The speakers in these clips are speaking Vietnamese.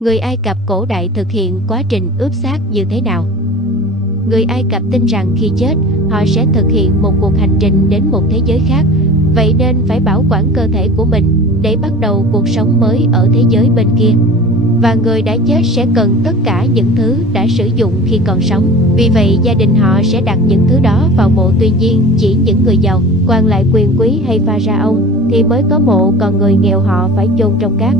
Người Ai Cập cổ đại thực hiện quá trình ướp xác như thế nào? Người Ai Cập tin rằng khi chết, họ sẽ thực hiện một cuộc hành trình đến một thế giới khác, vậy nên phải bảo quản cơ thể của mình để bắt đầu cuộc sống mới ở thế giới bên kia. Và người đã chết sẽ cần tất cả những thứ đã sử dụng khi còn sống. Vì vậy gia đình họ sẽ đặt những thứ đó vào mộ. Tuy nhiên chỉ những người giàu, quan lại quyền quý hay pharaoh thì mới có mộ, còn người nghèo họ phải chôn trong cát.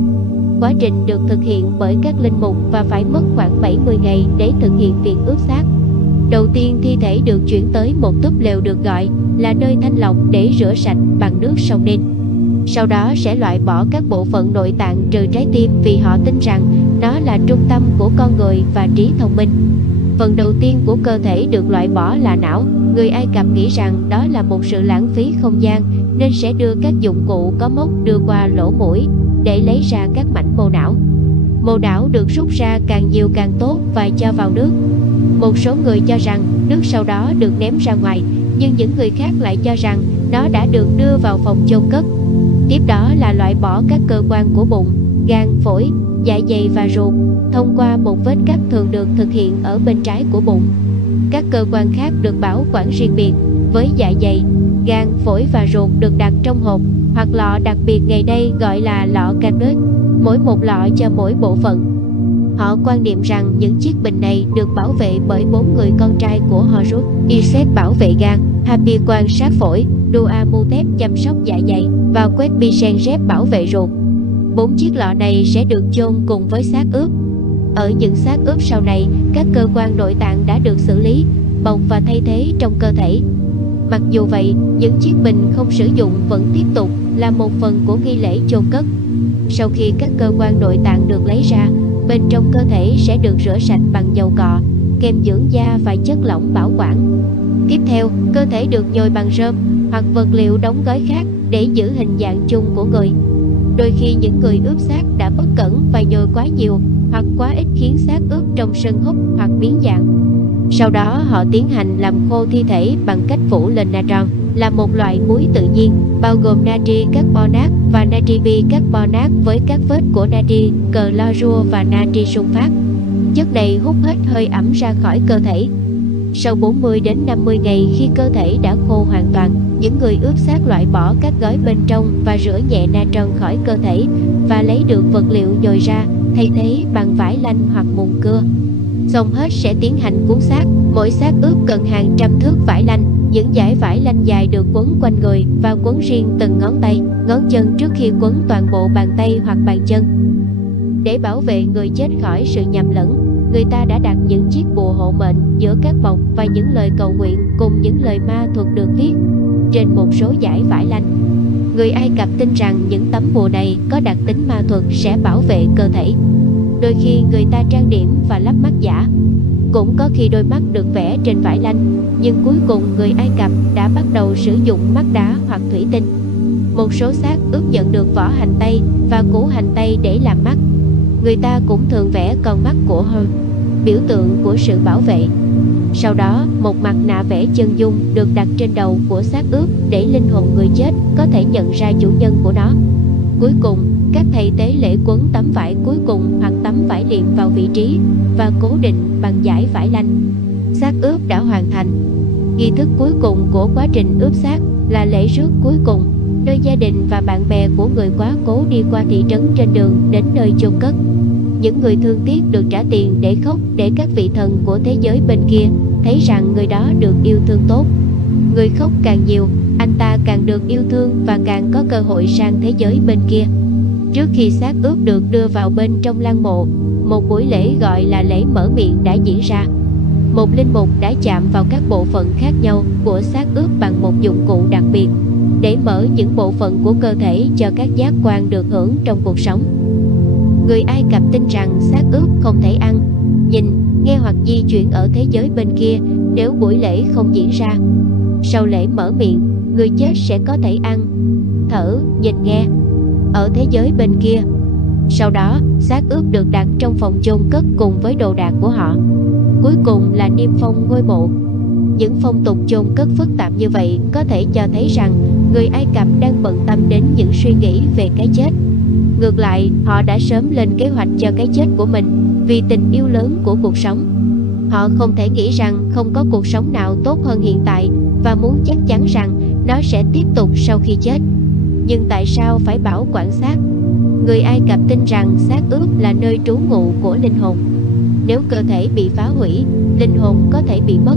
Quá trình được thực hiện bởi các linh mục và phải mất khoảng 70 ngày để thực hiện việc ướp xác. Đầu tiên thi thể được chuyển tới một túp lều được gọi là nơi thanh lọc để rửa sạch bằng nước sông Nin. Sau đó sẽ loại bỏ các bộ phận nội tạng trừ trái tim, vì họ tin rằng nó là trung tâm của con người và trí thông minh. Phần đầu tiên của cơ thể được loại bỏ là não. Người Ai Cập nghĩ rằng đó là một sự lãng phí không gian nên sẽ đưa các dụng cụ có móc đưa qua lỗ mũi để lấy ra các mảnh mô não. Mô não được rút ra càng nhiều càng tốt và cho vào nước. Một số người cho rằng nước sau đó được ném ra ngoài, nhưng những người khác lại cho rằng nó đã được đưa vào phòng chôn cất. Tiếp đó là loại bỏ các cơ quan của bụng, gan, phổi, dạ dày và ruột thông qua một vết cắt thường được thực hiện ở bên trái của bụng. Các cơ quan khác được bảo quản riêng biệt, với dạ dày, gan, phổi và ruột được đặt trong hộp hoặc lọ đặc biệt, ngày nay gọi là lọ Cadbury, mỗi một lọ cho mỗi bộ phận. Họ quan niệm rằng những chiếc bình này được bảo vệ bởi 4 người con trai của Horus: Iset bảo vệ gan, Hapi quan sát phổi, Duamutep chăm sóc dạ dày và Quetzalcoatl bảo vệ ruột. 4 chiếc lọ này sẽ được chôn cùng với xác ướp. Ở những xác ướp sau này, các cơ quan nội tạng đã được xử lý, bọc và thay thế trong cơ thể. Mặc dù vậy, những chiếc bình không sử dụng vẫn tiếp tục là một phần của nghi lễ chôn cất. Sau khi các cơ quan nội tạng được lấy ra, bên trong cơ thể sẽ được rửa sạch bằng dầu cọ, kem dưỡng da và chất lỏng bảo quản. Tiếp theo, cơ thể được nhồi bằng rơm hoặc vật liệu đóng gói khác để giữ hình dạng chung của người. Đôi khi những người ướp xác đã bất cẩn và nhồi quá nhiều hoặc quá ít khiến xác ướp trong sân húp hoặc biến dạng. Sau đó họ tiến hành làm khô thi thể bằng cách phủ lên natron, là một loại muối tự nhiên bao gồm natri carbonat và natri bicarbonat với các vết của natri clorua và natri sunfat. Chất này hút hết hơi ẩm ra khỏi cơ thể. Sau 40 đến 50 ngày, khi cơ thể đã khô hoàn toàn, những người ướp xác loại bỏ các gói bên trong và rửa nhẹ natron khỏi cơ thể và lấy được vật liệu nhồi ra, thay thế bằng vải lanh hoặc mùn cưa. Xong hết sẽ tiến hành cuốn xác. Mỗi xác ướp cần hàng trăm thước vải lanh. Những dải vải lanh dài được quấn quanh người và quấn riêng từng ngón tay, ngón chân trước khi quấn toàn bộ bàn tay hoặc bàn chân. Để bảo vệ người chết khỏi sự nhầm lẫn, người ta đã đặt những chiếc bùa hộ mệnh giữa các bọc và những lời cầu nguyện cùng những lời ma thuật được viết trên một số dải vải lanh. Người Ai Cập tin rằng những tấm bùa này có đặc tính ma thuật sẽ bảo vệ cơ thể. Đôi khi người ta trang điểm và lắp mắt giả. Cũng có khi đôi mắt được vẽ trên vải lanh, nhưng cuối cùng người Ai Cập đã bắt đầu sử dụng mắt đá hoặc thủy tinh. Một số xác ướp nhận được vỏ hành tây và củ hành tây để làm mắt. Người ta cũng thường vẽ con mắt của Horus, biểu tượng của sự bảo vệ. Sau đó, một mặt nạ vẽ chân dung được đặt trên đầu của xác ướp để linh hồn người chết có thể nhận ra chủ nhân của nó. Cuối cùng, các thầy tế lễ quấn tấm vải cuối cùng hoặc tấm vải liệm vào vị trí và cố định bằng dải vải lanh. Xác ướp đã hoàn thành. Nghi thức cuối cùng của quá trình ướp xác là lễ rước cuối cùng, nơi gia đình và bạn bè của người quá cố đi qua thị trấn trên đường đến nơi chôn cất. Những người thương tiếc được trả tiền để khóc, để các vị thần của thế giới bên kia thấy rằng người đó được yêu thương tốt. Người khóc càng nhiều, anh ta càng được yêu thương và càng có cơ hội sang thế giới bên kia. Trước khi xác ướp được đưa vào bên trong lăng mộ, một buổi lễ gọi là lễ mở miệng đã diễn ra. Một linh mục đã chạm vào các bộ phận khác nhau của xác ướp bằng một dụng cụ đặc biệt để mở những bộ phận của cơ thể cho các giác quan được hưởng trong cuộc sống. Người Ai Cập tin rằng xác ướp không thể ăn, nhìn, nghe hoặc di chuyển ở thế giới bên kia nếu buổi lễ không diễn ra. Sau lễ mở miệng, người chết sẽ có thể ăn, thở, nhìn, nghe ở thế giới bên kia. Sau đó, xác ướp được đặt trong phòng chôn cất cùng với đồ đạc của họ. Cuối cùng là niêm phong ngôi mộ. Những phong tục chôn cất phức tạp như vậy có thể cho thấy rằng người Ai Cập đang bận tâm đến những suy nghĩ về cái chết. Ngược lại, họ đã sớm lên kế hoạch cho cái chết của mình vì tình yêu lớn của cuộc sống. Họ không thể nghĩ rằng không có cuộc sống nào tốt hơn hiện tại và muốn chắc chắn rằng nó sẽ tiếp tục sau khi chết. Nhưng tại sao phải bảo quản xác? Người Ai Cập tin rằng xác ướp là nơi trú ngụ của linh hồn. Nếu cơ thể bị phá hủy, linh hồn có thể bị mất.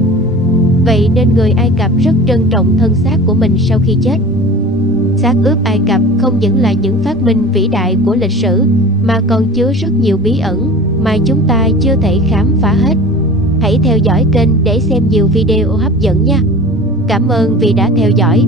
Vậy nên người Ai Cập rất trân trọng thân xác của mình sau khi chết. Xác ướp Ai Cập không những là những phát minh vĩ đại của lịch sử, mà còn chứa rất nhiều bí ẩn mà chúng ta chưa thể khám phá hết. Hãy theo dõi kênh để xem nhiều video hấp dẫn nha. Cảm ơn vì đã theo dõi.